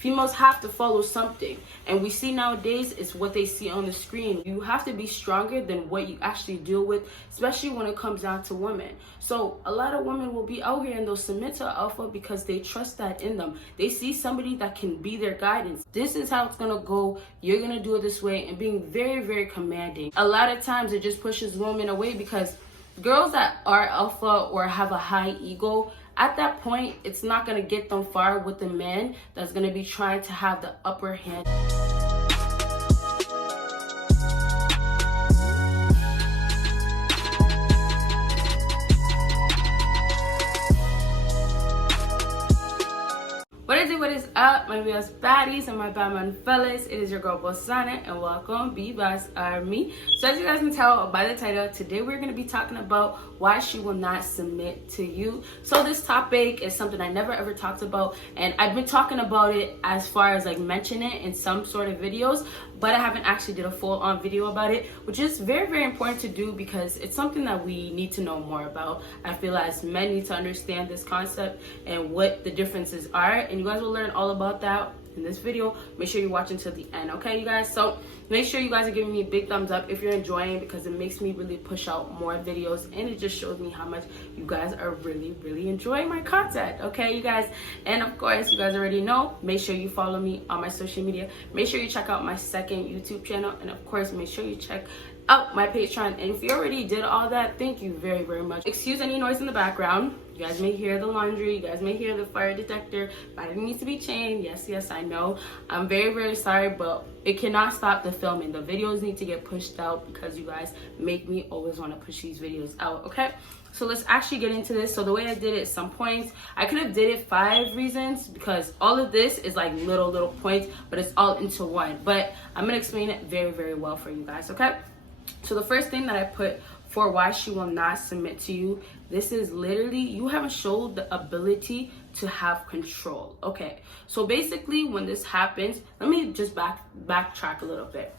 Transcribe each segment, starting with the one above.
Females have to follow something, and we see nowadays it's what they see on the screen. You have to be stronger than what you actually deal with, especially when it comes down to women. So a lot of women will be out here and they'll submit to alpha because they trust that in them. They see somebody that can be their guidance. This is how it's gonna go. You're gonna do it this way, and being very, very commanding. A lot of times it just pushes women away because girls that are alpha or have a high ego, at that point, it's not going to get them far with the man that's going to be trying to have the upper hand. What is up, my BBossBaddies and my Batman fellas? It is your girl Bosana, and welcome BBossArmy. So as you guys can tell by the title, today we're going to be talking about why she will not submit to you. So this topic is something I never ever talked about, and I've been talking about it as far as like mention it in some sort of videos, but I haven't actually did a full-on video about it, which is very, very important to do because it's something that we need to know more about. I feel as men need to understand this concept and what the differences are, and you guys will learn all about that in this video. Make sure you're watching till the end, okay, you guys? So make sure you guys are giving me a big thumbs up if you're enjoying, because it makes me really push out more videos, and it just shows me how much you guys are really, really enjoying my content, okay, you guys? And of course, you guys already know, make sure you follow me on my social media. Make sure you check out my second YouTube channel, and of course, make sure you check out my Patreon. And if you already did all that, thank you very, very much. Excuse any noise in the background. You guys may hear the laundry, you guys may hear the fire detector, but it needs to be chained. Yes, I know. I'm very, very sorry, but it cannot stop the filming. The videos need to get pushed out because you guys make me always want to push these videos out, okay? So let's actually get into this. So the way I did it, some points, I could have did it 5 reasons because all of this is like little points, but it's all into one. But I'm gonna explain it very, very well for you guys, okay? So the first thing that I put for why she will not submit to you, this is literally, you haven't showed the ability to have control. Okay, so basically when this happens, let me just backtrack a little bit.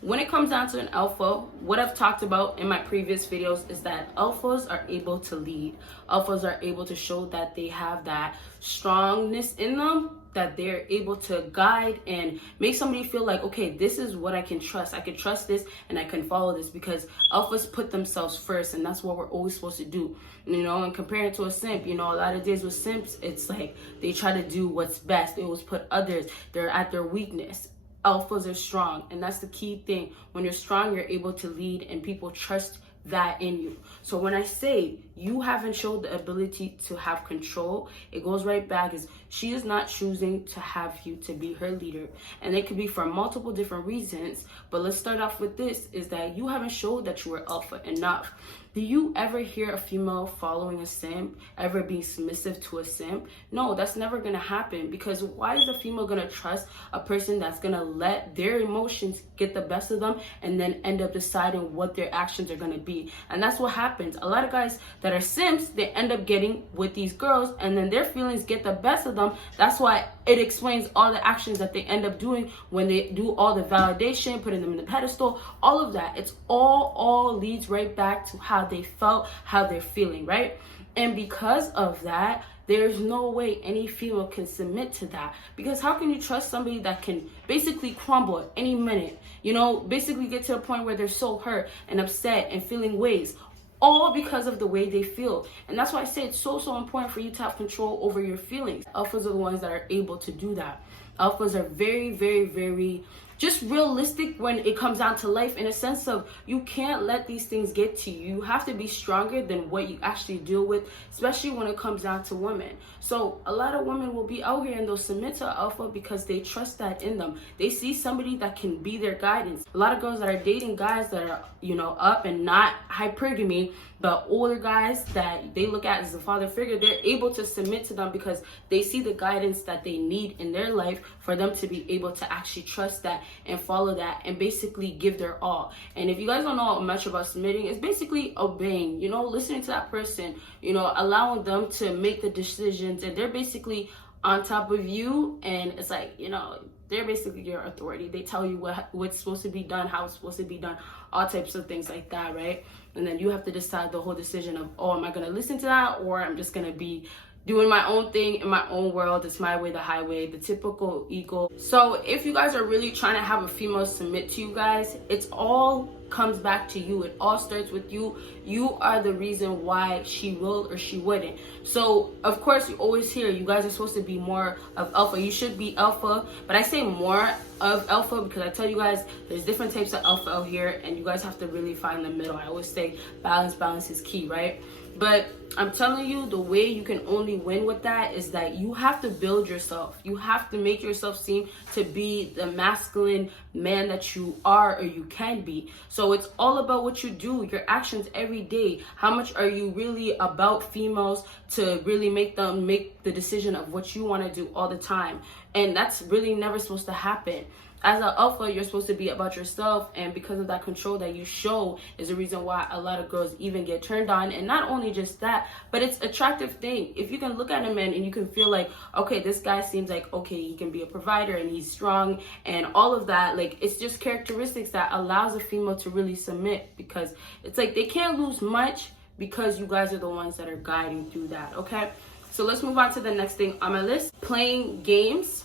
When it comes down to an alpha, what I've talked about in my previous videos is that alphas are able to lead. Alphas are able to show that they have that strongness in them, that they're able to guide and make somebody feel like, okay, this is what I can trust. I can trust this and I can follow this, because alphas put themselves first, and that's what we're always supposed to do. You know, and compare it to a simp, you know, a lot of days with simps, it's like they try to do what's best. They always put others, they're at their weakness. Alphas are strong, and that's the key thing. When you're strong, you're able to lead, and people trust that in you. So when I say you haven't showed the ability to have control, it goes right back is she is not choosing to have you to be her leader, and it could be for multiple different reasons. But let's start off with this, is that you haven't showed that you were alpha enough. Do you ever hear a female following a simp, ever being submissive to a simp? No, that's never gonna happen, because why is a female gonna trust a person that's gonna let their emotions get the best of them and then end up deciding what their actions are gonna be? And that's what happens. A lot of guys that are simps, they end up getting with these girls, and then their feelings get the best of them. That's why it explains all the actions that they end up doing when they do all the validation, putting them in the pedestal, all of that. It's all leads right back to how they felt, how they're feeling, right? And because of that, there's no way any female can submit to that, because how can you trust somebody that can basically crumble at any minute, you know, basically get to a point where they're so hurt and upset and feeling ways, all because of the way they feel? And that's why I say it's so important for you to have control over your feelings. Alphas are the ones that are able to do that. Alphas are very just realistic when it comes down to life, in a sense of you can't let these things get to you. You have to be stronger than what you actually deal with, especially when it comes down to women. So a lot of women will be out here and they'll submit to alpha because they trust that in them. They see somebody that can be their guidance. A lot of girls that are dating guys that are, you know, up and not hypergamy, but older guys that they look at as a father figure, they're able to submit to them because they see the guidance that they need in their life for them to be able to actually trust that and follow that and basically give their all. And if you guys don't know much about submitting, it's basically obeying, you know, listening to that person, you know, allowing them to make the decisions, and they're basically on top of you, and it's like, you know, they're basically your authority. They tell you what's supposed to be done, how it's supposed to be done, all types of things like that, right? And then you have to decide the whole decision of, oh, am I going to listen to that, or I'm just going to be doing my own thing in my own world. It's my way, the highway, the typical ego. So if you guys are really trying to have a female submit to you guys, it's all comes back to you. It all starts with you. You are the reason why she will or she wouldn't. So of course you always hear you guys are supposed to be more of alpha. You should be alpha, but I say more of alpha because I tell you guys there's different types of alpha out here, and you guys have to really find the middle. I always say balance is key, right? But I'm telling you, the way you can only win with that is that you have to build yourself. You have to make yourself seem to be the masculine man that you are or you can be. So it's all about what you do, your actions every day. How much are you really about females to really make them make the decision of what you want to do all the time? And that's really never supposed to happen. As an alpha, you're supposed to be about yourself, and because of that control that you show is the reason why a lot of girls even get turned on. And not only just that, but it's attractive thing. If you can look at a man and you can feel like, okay, this guy seems like, okay, he can be a provider and he's strong and all of that, like it's just characteristics that allows a female to really submit, because it's like they can't lose much because you guys are the ones that are guiding through that, okay? So let's move on to the next thing on my list, playing games.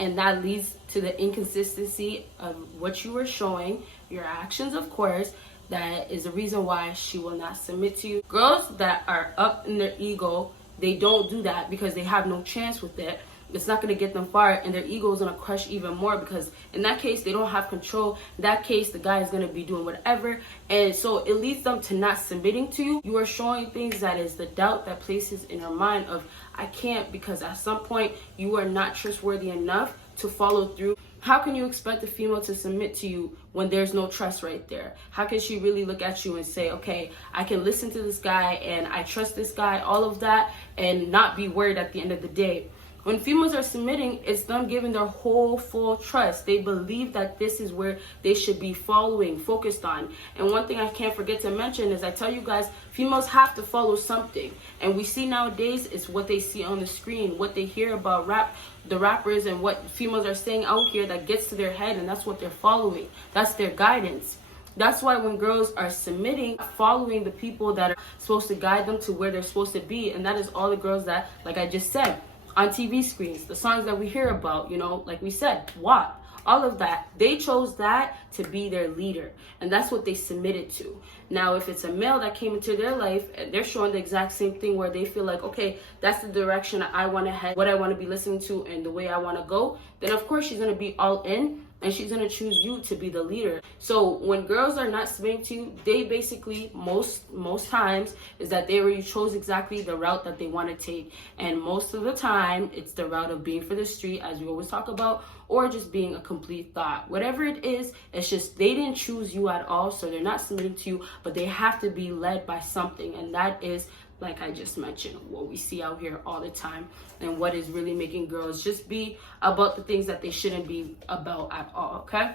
And that leads to the inconsistency of what you are showing, your actions, of course. That is the reason why she will not submit to you. Girls that are up in their ego, they don't do that because they have no chance with it. It's not going to get them far, and their ego is going to crush even more, because in that case they don't have control. In that case the guy is going to be doing whatever, and so it leads them to not submitting to you. You are showing things that is the doubt that places in her mind of I can't, because at some point you are not trustworthy enough to follow through. How can you expect a female to submit to you when there's no trust right there? How can she really look at you and say, okay, I can listen to this guy and I trust this guy, all of that, and not be worried at the end of the day? When females are submitting, it's them giving their whole full trust. They believe that this is where they should be following, focused on. And one thing I can't forget to mention is I tell you guys, females have to follow something. And we see nowadays is what they see on the screen, what they hear about the rappers and what females are saying out here that gets to their head, and that's what they're following. That's their guidance. That's why when girls are submitting, following the people that are supposed to guide them to where they're supposed to be, and that is all the girls that, like I just said, on TV screens, the songs that we hear about, you know, like we said, WAP, all of that, they chose that to be their leader, and that's what they submitted to. Now, if it's a male that came into their life and they're showing the exact same thing where they feel like, okay, that's the direction I want to head, what I want to be listening to, and the way I want to go, then of course she's going to be all in, and she's going to choose you to be the leader. So when girls are not submitting to you, they basically, most times, is that they already chose exactly the route that they want to take. And most of the time, it's the route of being for the street, as we always talk about, or just being a complete thought. Whatever it is, it's just they didn't choose you at all, so they're not submitting to you, but they have to be led by something, and that is, like I just mentioned, what we see out here all the time, and what is really making girls just be about the things that they shouldn't be about at all, okay?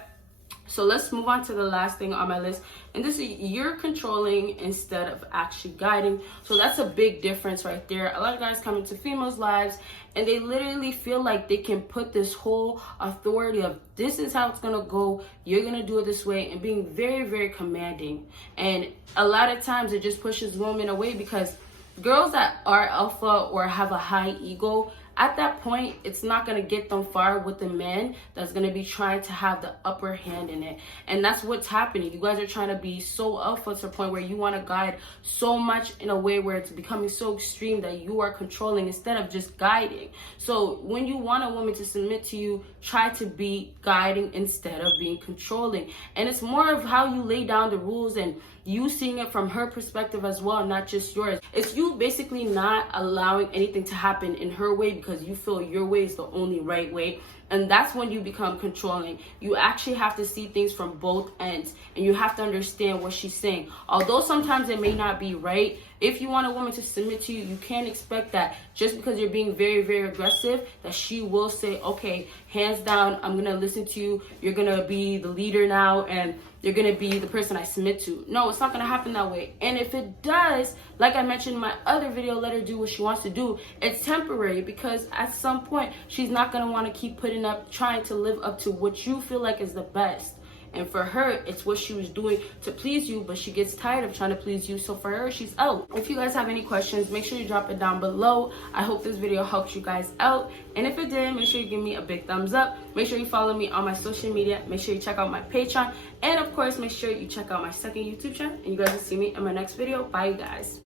So let's move on to the last thing on my list, and this is you're controlling instead of actually guiding. So that's a big difference right there. A lot of guys come into females' lives and they literally feel like they can put this whole authority of this is how it's gonna go, you're gonna do it this way, and being very, very commanding. And a lot of times it just pushes women away, because girls that are alpha or have a high ego, at that point, it's not going to get them far with the man that's going to be trying to have the upper hand in it. And that's what's happening. You guys are trying to be so alpha to the point where you want to guide so much in a way where it's becoming so extreme that you are controlling instead of just guiding. So when you want a woman to submit to you, try to be guiding instead of being controlling. And it's more of how you lay down the rules and you seeing it from her perspective as well, not just yours. It's you basically not allowing anything to happen in her way because you feel your way is the only right way. And that's when you become controlling. You actually have to see things from both ends, and you have to understand what she's saying. Although sometimes it may not be right, if you want a woman to submit to you, you can't expect that just because you're being very, very aggressive, that she will say, okay, hands down, I'm going to listen to you. You're going to be the leader now, and you're going to be the person I submit to. No, it's not going to happen that way. And if it does, like I mentioned in my other video, let her do what she wants to do. It's temporary, because at some point, she's not going to want to keep putting up, trying to live up to what you feel like is the best. And for her, it's what she was doing to please you, but she gets tired of trying to please you. So for her, she's out. If you guys have any questions, make sure you drop it down below. I hope this video helped you guys out. And if it did, make sure you give me a big thumbs up. Make sure you follow me on my social media. Make sure you check out my Patreon. And of course, make sure you check out my second YouTube channel. And you guys will see me in my next video. Bye, you guys.